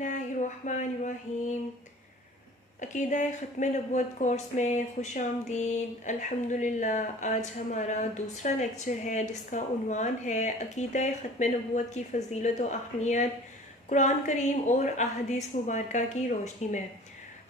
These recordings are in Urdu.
اللہ الرحمن الرحیم۔ عقیدہ ختم نبوت کورس میں خوش آمدید۔ الحمدللہ آج ہمارا دوسرا لیکچر ہے جس کا عنوان ہے عقیدہ ختم نبوت کی فضیلت و اہمیت قرآن کریم اور احادیث مبارکہ کی روشنی میں۔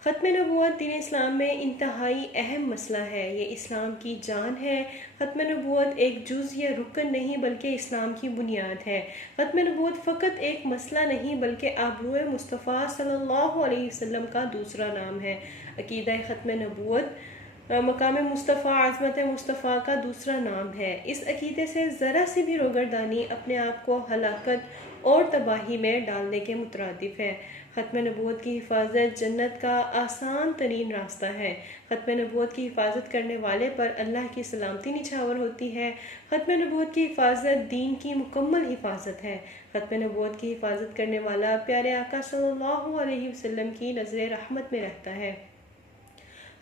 ختم نبوت دین اسلام میں انتہائی اہم مسئلہ ہے، یہ اسلام کی جان ہے۔ ختم نبوت ایک جز یا رکن نہیں بلکہ اسلام کی بنیاد ہے۔ ختم نبوت فقط ایک مسئلہ نہیں بلکہ آبرو مصطفیٰ صلی اللہ علیہ وسلم کا دوسرا نام ہے۔ عقیدہ ختم نبوت مقام مصطفیٰ، عظمت مصطفیٰ کا دوسرا نام ہے۔ اس عقیدے سے ذرا سی بھی روگردانی اپنے آپ کو ہلاکت اور تباہی میں ڈالنے کے مترادف ہے۔ ختم نبوت کی حفاظت جنت کا آسان ترین راستہ ہے۔ ختم نبوت کی حفاظت کرنے والے پر اللہ کی سلامتی نچھاور ہوتی ہے۔ ختم نبوت کی حفاظت دین کی مکمل حفاظت ہے۔ ختم نبوت کی حفاظت کرنے والا پیارے آقا صلی اللہ علیہ وسلم کی نظر رحمت میں رہتا ہے۔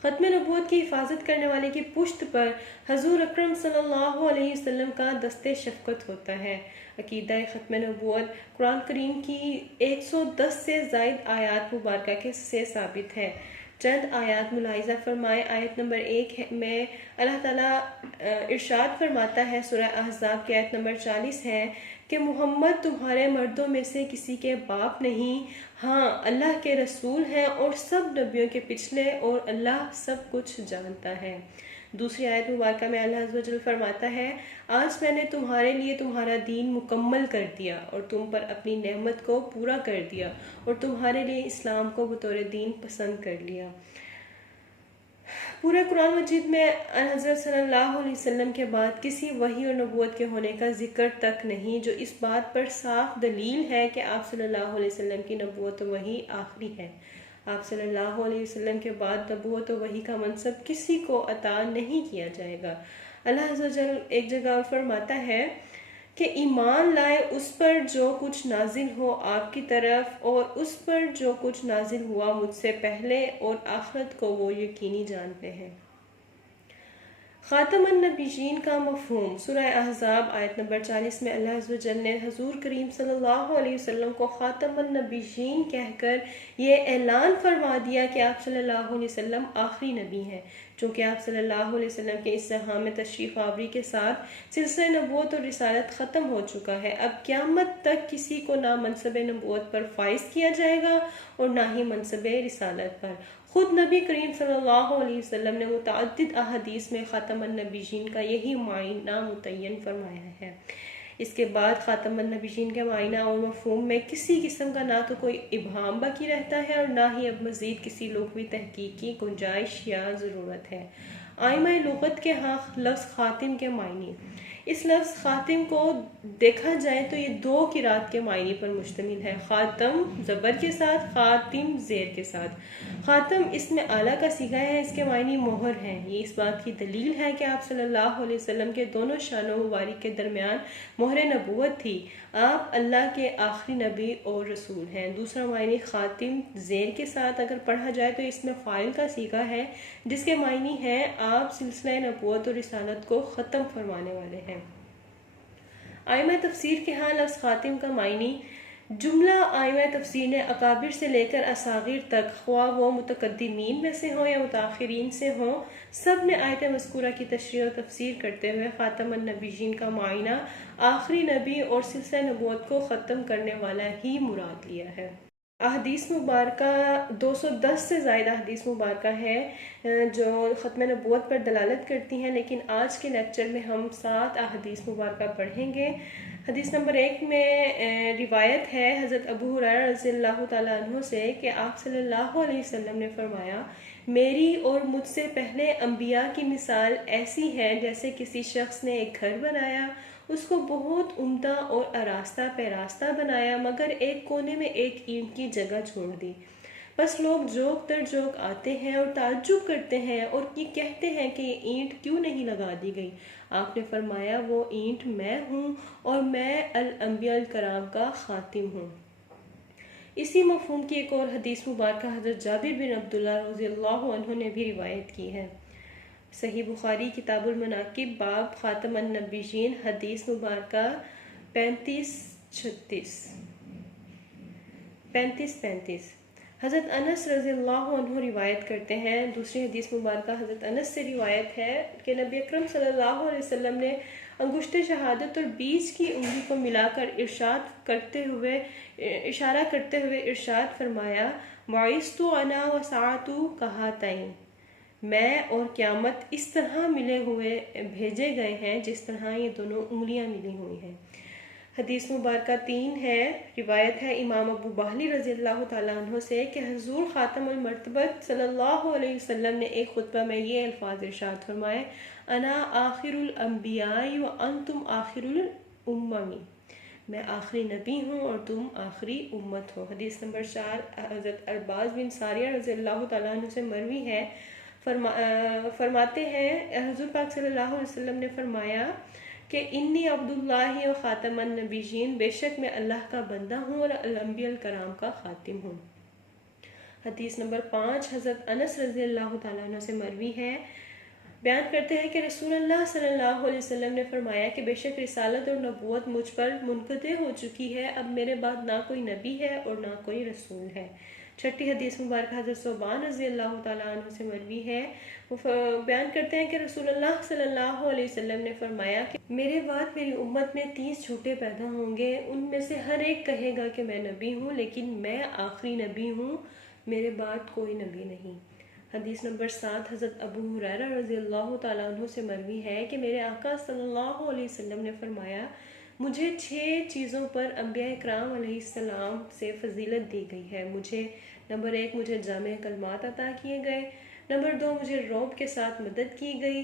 ختم نبوت کی حفاظت کرنے والے کی پشت پر حضور اکرم صلی اللہ علیہ وسلم کا دست شفقت ہوتا ہے۔ عقیدہ ختم نبوت قرآن کریم کی 110 سے زائد آیات مبارکہ سے ثابت ہے۔ چند آیات ملاحظہ فرمائے۔ آیت نمبر 1 میں اللہ تعالیٰ ارشاد فرماتا ہے، سورہ احزاب کی آیت نمبر 40 ہے کہ محمد تمہارے مردوں میں سے کسی کے باپ نہیں، ہاں اللہ کے رسول ہیں اور سب نبیوں کے پچھلے، اور اللہ سب کچھ جانتا ہے۔ دوسری آیت مبارکہ میں اللہ عز و جل فرماتا ہے، آج میں نے تمہارے لیے تمہارا دین مکمل کر دیا اور تم پر اپنی نعمت کو پورا کر دیا اور تمہارے لیے اسلام کو بطور دین پسند کر لیا۔ پورے قرآن مجید میں حضرت صلی اللہ علیہ وسلم کے بعد کسی وحی اور نبوت کے ہونے کا ذکر تک نہیں، جو اس بات پر صاف دلیل ہے کہ آپ صلی اللہ علیہ وسلم کی نبوت و وحی آخری ہے۔ آپ صلی اللہ علیہ وسلم کے بعد نبوت و وحی کا منصب کسی کو عطا نہیں کیا جائے گا۔ اللہ عز و جل ایک جگہ اور فرماتا ہے کہ ایمان لائے اس پر جو کچھ نازل ہو آپ کی طرف، اور اس پر جو کچھ نازل ہوا مجھ سے پہلے، اور آخرت کو وہ یقینی جانتے ہیں۔ خاتم النبیین کا مفہوم۔ سورہ احزاب آیت نمبر 40 میں اللہ عز و جل نے حضور کریم صلی اللہ علیہ وسلم کو خاتم النبیین کہہ کر یہ اعلان فرما دیا کہ آپ صلی اللہ علیہ وسلم آخری نبی ہیں۔ چونکہ آپ صلی اللہ علیہ وسلم کے اس جہاں میں تشریف آوری کے ساتھ سلسلہ نبوت اور رسالت ختم ہو چکا ہے، اب قیامت تک کسی کو نہ منصب نبوت پر فائز کیا جائے گا اور نہ ہی منصب رسالت پر۔ خود نبی کریم صلی اللہ علیہ وسلم نے متعدد احادیث میں خاتم النبیین کا یہی معنی متعین فرمایا ہے۔ اس کے بعد خاتم النبیین کے معنی اور مفہوم میں کسی قسم کا نہ تو کوئی ابہام باقی رہتا ہے اور نہ ہی اب مزید کسی لغوی تحقیق کی گنجائش یا ضرورت ہے۔ آئمہ لغت کے ہاں لفظ خاتم کے معنی۔ اس لفظ خاتم کو دیکھا جائے تو یہ دو قرات کے معنی پر مشتمل ہے، خاتم زبر کے ساتھ، خاتم زیر کے ساتھ۔ خاتم اس میں اعلیٰ کا صیغہ ہے، اس کے معنی مہر ہیں۔ یہ اس بات کی دلیل ہے کہ آپ صلی اللہ علیہ وسلم کے دونوں شانوں مبارک کے درمیان مہر نبوت تھی۔ آپ اللہ کے آخری نبی اور رسول ہیں۔ دوسرا معنی خاتم زیر کے ساتھ اگر پڑھا جائے تو اس میں فاعل کا صیغہ ہے، جس کے معنی ہے آپ سلسلہ نبوت اور رسالت کو ختم فرمانے والے ہیں۔ آئمہ تفسیر کے ہاں لفظ خاتم کا معنی جملہ آئمہ تفسیر نے اکابر سے لے کر اصاغر تک، خواہ وہ متقدمین میں سے ہوں یا متاخرین سے ہوں، سب نے آیت مذکورہ کی تشریح و تفسیر کرتے ہوئے خاتم النبیین کا معنی آخری نبی اور سلسلہ نبوت کو ختم کرنے والا ہی مراد لیا ہے۔ احادیث مبارکہ 210 سے زائد احادیث مبارکہ ہے جو ختم نبوت پر دلالت کرتی ہیں، لیکن آج کے لیکچر میں ہم 7 احادیث مبارکہ پڑھیں گے۔ حدیث نمبر 1 میں روایت ہے حضرت ابو ہریرہ رضی اللہ تعالیٰ عنہ سے کہ آپ صلی اللہ علیہ وسلم نے فرمایا، میری اور مجھ سے پہلے انبیاء کی مثال ایسی ہے جیسے کسی شخص نے ایک گھر بنایا، اس کو بہت عمدہ اور آراستہ پیراستہ بنایا، مگر ایک کونے میں ایک اینٹ کی جگہ چھوڑ دی۔ بس لوگ جوک در جوک آتے ہیں اور تعجب کرتے ہیں اور یہ کہتے ہیں کہ یہ اینٹ کیوں نہیں لگا دی گئی؟ آپ نے فرمایا، وہ اینٹ میں ہوں اور میں الانبیاء الکرام کا خاتم ہوں۔ اسی مفہوم کی ایک اور حدیث مبارکہ حضرت جابر بن عبداللہ رضی اللہ عنہ نے بھی روایت کی ہے۔ صحیح بخاری کتاب المناقب باب خاتم النبیین، حدیث مبارکہ 35-36۔ 35 حضرت انس رضی اللہ عنہ روایت کرتے ہیں، دوسری حدیث مبارکہ حضرت انس سے روایت ہے کہ نبی اکرم صلی اللہ علیہ وسلم نے انگشت شہادت اور بیچ کی انگلی کو ملا کر اشارہ کرتے ہوئے ارشاد فرمایا، بعثت انا وساعۃ کہاتین، میں اور قیامت اس طرح ملے ہوئے بھیجے گئے ہیں جس طرح یہ دونوں انگلیاں ملی ہوئی ہیں۔ حدیث مبارکہ 3 ہے، روایت ہے امام ابو بہلی رضی اللہ تعالیٰ عنہ سے کہ حضور خاتم المرتبت صلی اللہ علیہ وسلم نے ایک خطبہ میں یہ الفاظ ارشاد فرمائے، انا آخر الانبیاء وانتم آخر الامم، میں آخری نبی ہوں اور تم آخری امت ہو۔ حدیث نمبر 4 حضرت عباس بن ساریہ رضی اللہ تعالیٰ عنہ سے مروی ہے، فرماتے ہیں حضور پاک صلی اللہ علیہ وسلم نے فرمایا کہ انی عبداللہ و خاتم النبیین، بے شک میں اللہ کا بندہ ہوں اور الانبیاء الکرام کا خاتم ہوں۔ حدیث نمبر 5 حضرت انس رضی اللہ تعالیٰ عنہ سے مروی ہے، بیان کرتے ہیں کہ رسول اللہ صلی اللہ علیہ وسلم نے فرمایا کہ بے شک رسالت اور نبوت مجھ پر منقطع ہو چکی ہے، اب میرے بعد نہ کوئی نبی ہے اور نہ کوئی رسول ہے۔ چھٹی حدیث مبارکہ حضرت ثوبان رضی اللہ تعالیٰ عنہ سے مروی ہے، وہ بیان کرتے ہیں کہ رسول اللہ صلی اللہ علیہ وسلم نے فرمایا کہ میرے بعد میری امت میں 30 جھوٹے پیدا ہوں گے، ان میں سے ہر ایک کہے گا کہ میں نبی ہوں، لیکن میں آخری نبی ہوں، میرے بعد کوئی نبی نہیں۔ حدیث نمبر 7 حضرت ابو ہریرہ رضی اللہ تعالیٰ عنہ سے مروی ہے کہ میرے آقا صلی اللہ علیہ وسلم نے فرمایا، مجھے 6 چیزوں پر انبیاء اکرام علیہ السلام سے فضیلت دی گئی ہے۔ نمبر 1 مجھے جامع کلمات عطا کیے گئے، نمبر 2 مجھے رعب کے ساتھ مدد کی گئی،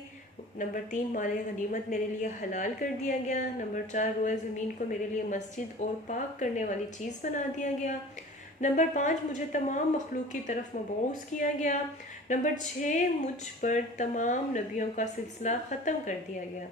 نمبر 3 مال غنیمت میرے لیے حلال کر دیا گیا، نمبر 4 روئے زمین کو میرے لیے مسجد اور پاک کرنے والی چیز بنا دیا گیا، نمبر 5 مجھے تمام مخلوق کی طرف مبعوث کیا گیا، نمبر 6 مجھ پر تمام نبیوں کا سلسلہ ختم کر دیا گیا۔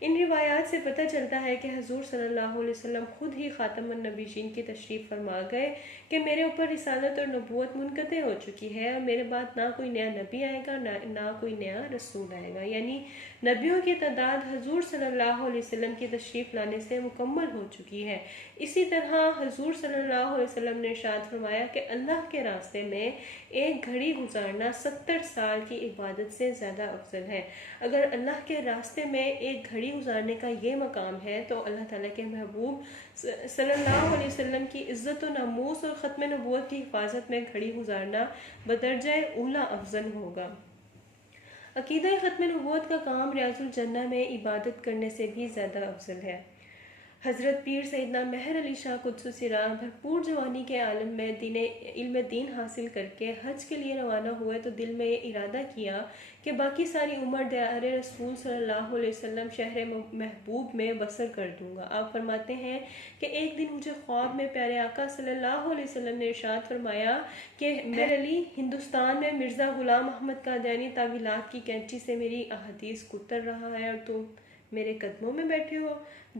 ان روایات سے پتہ چلتا ہے کہ حضور صلی اللہ علیہ وسلم خود ہی خاتم النبیین کی تشریف فرما گئے کہ میرے اوپر رسالت اور نبوت منقطع ہو چکی ہے اور میرے بعد نہ کوئی نیا نبی آئے گا نہ کوئی نیا رسول آئے گا، یعنی نبیوں کی تعداد حضور صلی اللہ علیہ وسلم کی تشریف لانے سے مکمل ہو چکی ہے۔ اسی طرح حضور صلی اللہ علیہ وسلم نے ارشاد فرمایا کہ اللہ کے راستے میں ایک گھڑی گزارنا 70 سال کی عبادت سے زیادہ افضل ہے۔ اگر اللہ کے راستے میں ایک گھڑی گزارنے کا یہ مقام ہے تو اللہ تعالیٰ کے محبوب صلی اللہ علیہ وسلم کی عزت و ناموس اور ختم نبوت کی حفاظت میں گھڑی گزارنا بدرجہ اولا افضل ہوگا۔ عقیدہ ختم نبوت کا کام ریاض الجنہ میں عبادت کرنے سے بھی زیادہ افضل ہے۔ حضرت پیر سیدنا مہر علی شاہ قدس سرا بھرپور جوانی کے عالم میں علم دین حاصل کر کے حج کے لیے روانہ ہوئے تو دل میں یہ ارادہ کیا کہ باقی ساری عمر دیار رسول صلی اللہ علیہ وسلم شہر محبوب میں بسر کر دوں گا۔ آپ فرماتے ہیں کہ ایک دن مجھے خواب میں پیارے آقا صلی اللہ علیہ وسلم نے ارشاد فرمایا کہ مہر علی، ہندوستان میں مرزا غلام احمد قادیانی تعویلات کی کینچی سے میری احادیث کتر رہا ہے اور تم میرے قدموں میں بیٹھے ہو،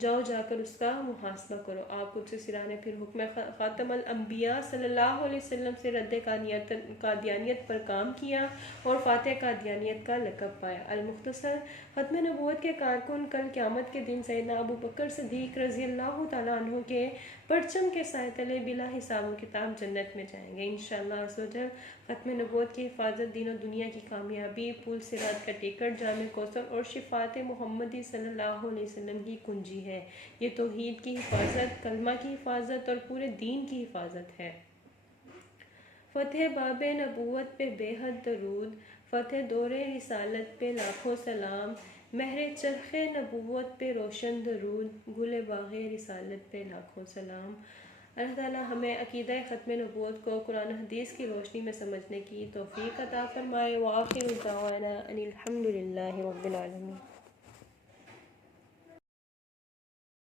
جاؤ جا کر اس کا محاسبہ کرو۔ آپ قدس سرا نے پھر حکم خاتم الانبیاء صلی اللہ علیہ وسلم سے رد قادیانیت پر کام کیا اور فاتح قادیانیت کا لقب پایا۔ المختصر، ختم نبوت کے کارکن کل قیامت کے دن سیدنا ابو بکر صدیق رضی اللہ تعالیٰ عنہ کے پرچم کے سائے تلے بلا حساب و کتاب جنت میں جائیں گے انشاءاللہ عز و جل۔ ختم نبوت کی حفاظت دین و دنیا کی کامیابی، پل صراط کا ٹکٹ، جامع کوثر اور شفاعت محمدی صلی اللہ علیہ وسلم کی کنجی ہے۔ یہ توحید کی حفاظت، کلمہ کی حفاظت اور پورے دین کی حفاظت ہے۔ فتح باب نبوت پہ بے حد درود، فتح دور رسالت پہ لاکھوں سلام، مہر چرخ نبوت پہ روشن درود، گل باغ رسالت پہ لاکھوں سلام۔ اللہ تعالیٰ ہمیں عقیدہ ختم نبوت کو قرآن و حدیث کی روشنی میں سمجھنے کی توفیق عطا فرمائے۔ وآخر دعوانا ان الحمد للہ رب العالمین۔